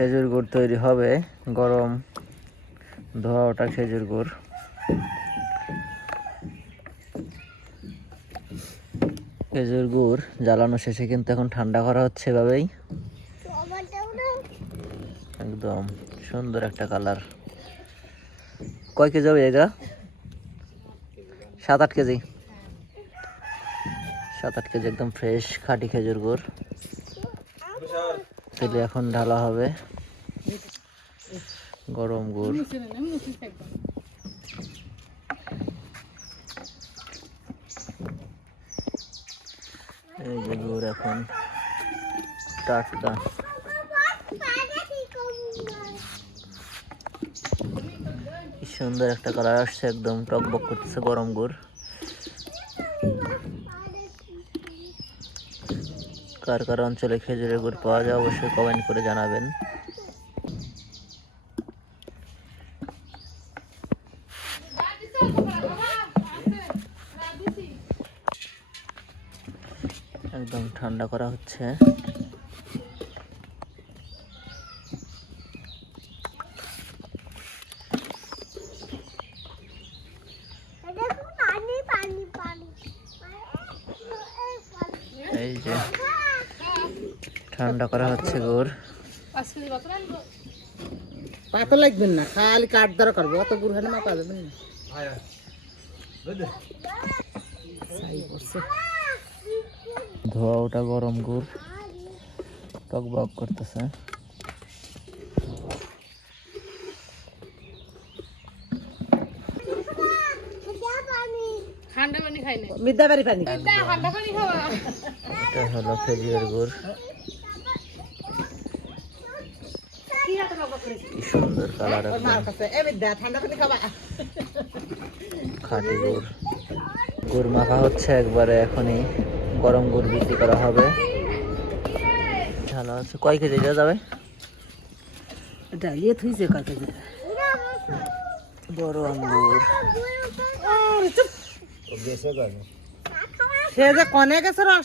খেজুর গুড় তৈরি হবে। গরম ধোয়া ওটা খেজুর গুড়। খেজুর গুড় জ্বালানো শেষে কিন্তু এখন ঠান্ডা করা হচ্ছে এভাবেই। একদম সুন্দর একটা কালার। কয় কেজি হবে এটা? 7-8 কেজি। 7-8 কেজি একদম ফ্রেশ খাঁটি খেজুর গুড়। তেলে এখন ঢালা হবে গরম গুড়। এই যে গুড় এখন টাটকা। কি সুন্দর একটা কালার আসছে, একদম টকবক করতেছে গরম গুড়। কার কার অঞ্চলে খেজুরের গুড় পাওয়া যায় অবশ্যই কমেন্ট করে জানাবেন। একদম ঠান্ডা করা হচ্ছে। এই যে ঠান্ডা করা হচ্ছে গুড়। পাতা লাগবেন না, খালি কাঠ দ্বারা করবো, অত গুড় হলে মাপা যাবেন না। ধোয়া ওটা গরম গুড় টকবক করতেছে। মিদ্যাবাড়ি পানি এটা হলো খেজুরের গুড়। কি সুন্দর কালার, ঠান্ডা পানি খাবা। খাঁটি গুড়। গুড় মাখা হচ্ছে একবারে, এখনই গরম গুড় বিক্রি করা হবে। ভালো আছে। কয় কেজি দেওয়া যাবে? এটা ইয়ে থুইছে কয় কেজি বড় আঙ্গুর। সে যে কনে গেছে রস